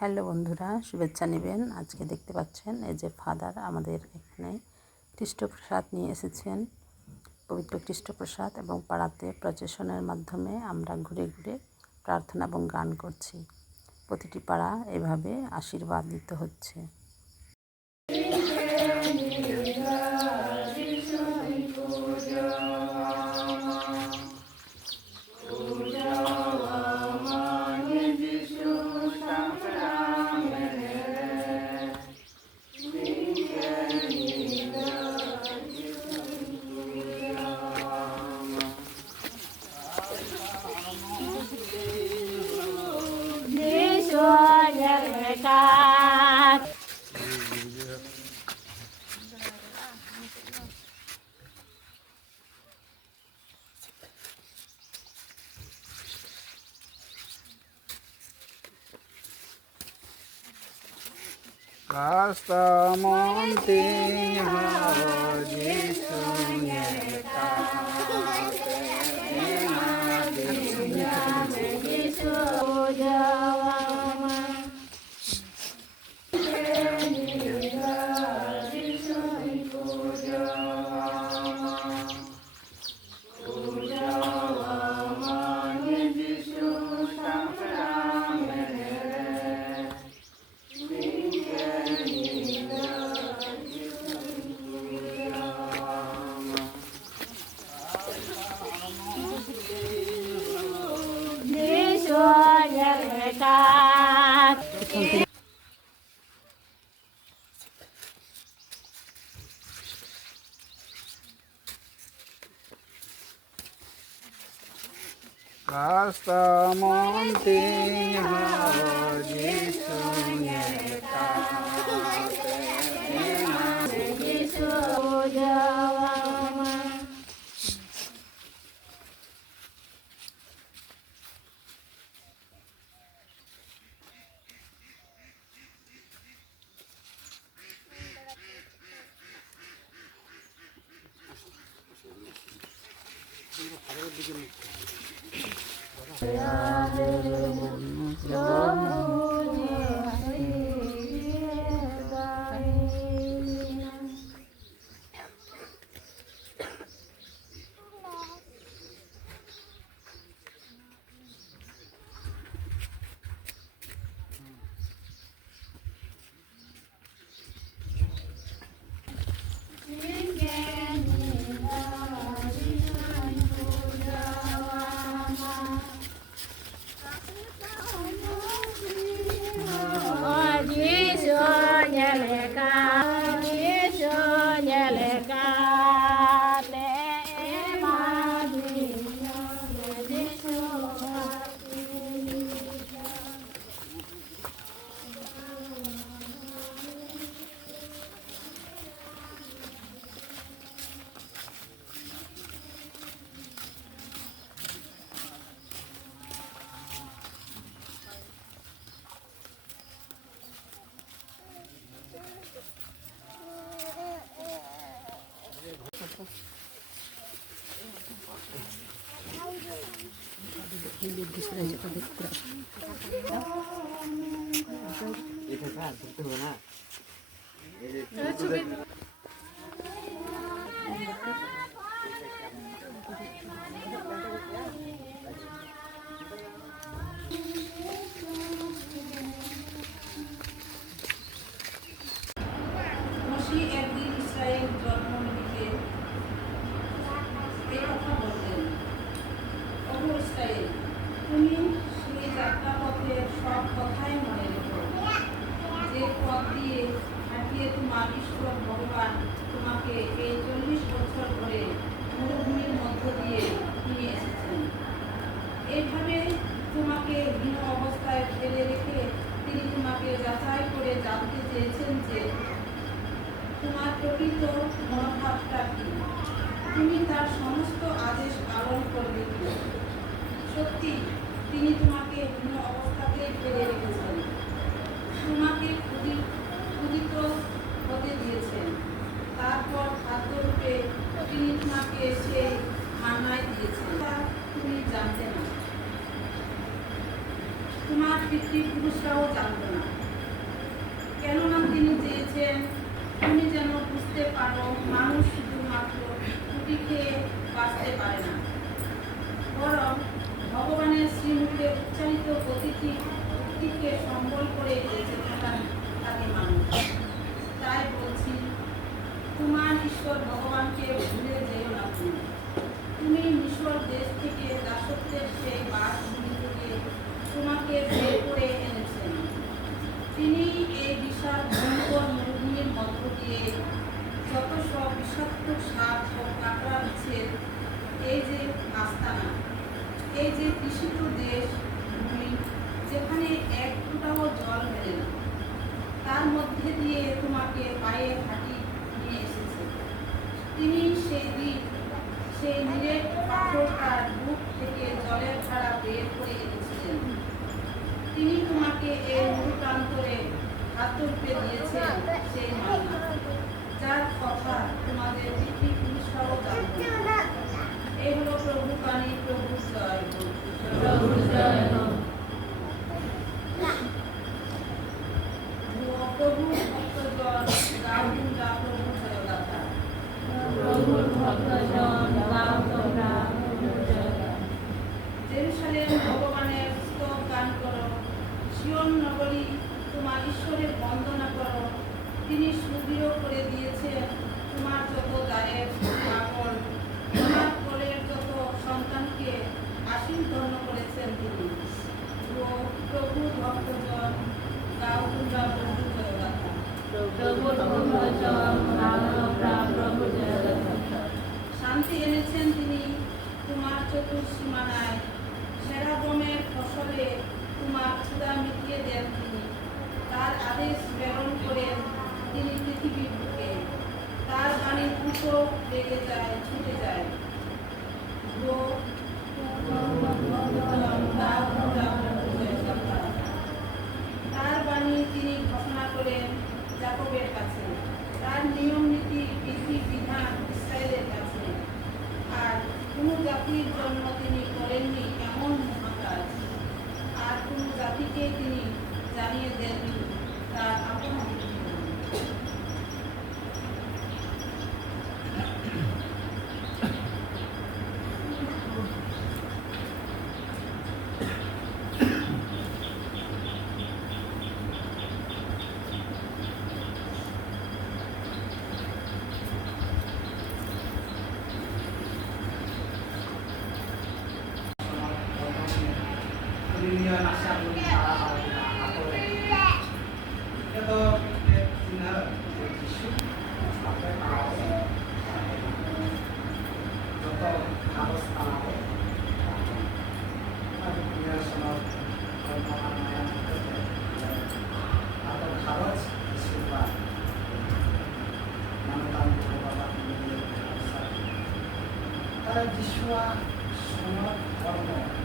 Hello বন্ধুরা, শুভেচ্ছা নেবেন। আজকে দেখতে পাচ্ছেন এই যে ফাদার আমাদের এখানে খ্রিস্টপ্রসাদ নিয়ে এসেছেন, পবিত্র খ্রিস্টপ্রসাদ, এবং পাড়াতে প্রচেশনের মাধ্যমে আমরা ঘুরে ঘুরে প্রার্থনা এবং গান করছি। প্রতিটি পাড়া এভাবে আশীর্বাদ দিতে হচ্ছে। Hasta monte hasta monte একদিন ইসরায়েল জন্ম নিতে এই কথা বললেন, ওগো ইসরায়েল, তুমি সেই যাত্রাপথের সব কথাই মনে রেখো, যে পথ দিয়ে হাঁটিয়ে তোমার ঈশ্বর ভগবান তোমাকে এই 40 বছর ধরে মরুভূমির মধ্য দিয়ে নিয়ে এসেছেন। এইভাবে তোমাকে হীন অবস্থায় ফেলে রেখে তিনি তোমাকে যাচাই করে জানতে চেয়েছেন যে তোমার প্রকৃত মনোভাবটা কি, তুমি তার সমস্ত আদেশ পালন করবে কি। সত্যি তিনি তোমাকে হীন অবস্থাতেই ফেলে রেখেছেন, তোমাকে ক্ষুদিত হতে দিয়েছেন। তারপর খাদ্যরূপে তিনি তোমাকে সেই মান্নায় দিয়েছেন, তা তুমি জানতে না। তোমার পিতৃপুরুষ পয়সাও জানত না। কেননা তিনি চেয়েছেন তুমি যেন বুঝতে পারো মানুষ শুধুমাত্র রুটি খেয়ে বাঁচতে পারে না, বরং ভগবানের শ্রীমুখে উচ্চারিত প্রতিটি উক্তিকে সম্বল করে বেঁচে থাকে মানুষ। তাই বলছি, তোমার ঈশ্বর ভগবানকে ভুলে যেও না। তুমি মিশর দেশ থেকে দাসত্বের সেই বাসভূমি থেকে তোমাকে বের করে এনেছেন। তিনি এই বিশাল ভয়ঙ্কর মরুভূমির মধ্য দিয়ে যত সব বিষাক্ত সাপ ও কাঁকড়া বিছের এই যে আস্তানা, এই যে কৃষিত দেশ ভূমি যেখানে এক ফোঁটাও জল মেলে না, তার মধ্যে দিয়ে তোমাকে পায়ে হাঁটি নিয়ে এসেছে। তিনি সেই নিরেট পাথরটার বুক থেকে জলের ধারা বের করে এনেছিলেন। তিনি তোমাকে এই মরুপ্রান্তরে খাদ্যরূপে দিয়েছেন সেই মান্না, যার কথা তোমাদের পিতৃপুরুষরাও জানত না। এই হলো প্রভু বাণী, প্রভু জয় হোক। প্রভু ভক্তজন গাও তোমরা প্রভু জয়গাথা। জেরুসালেম ভগবানের স্তব গান করো, সিয়ন নগরী তোমার ঈশ্বরের বন্দনা করো। তিনি সুদৃঢ় করে দিয়েছেন তোমার যত দ্বারের পাগল, তোমার কোলের যত সন্তানকে আশীষ ধন্য করেছেন তিনি। ও প্রভু ভক্তজন গাও তোমরা প্রভু জয়গাথা। শান্তি এনেছেন তিনি তোমার চতুর্সীমানায়, সেরাগমের ফসলে তোমার ক্ষুধা মিটিয়ে দেন তিনি। তার আদেশ প্রেরণ করেন তিনি পৃথিবীর বুকে, তার বাণী দ্রুত লেগে যায়, ছুটে যায়। তার বাণী তিনি ঘোষণা করেন যাকবের কাছে, তার নিয়ম নীতি বিধি বিধান ইসরায়েলের কাছে। আর কোনো জাতির জন্য তিনি করেননি এমন মহাকাজ, আর কোনো জাতিকে তিনি জানিয়ে দেননি তার আপন বিধি। Jiwa semua orang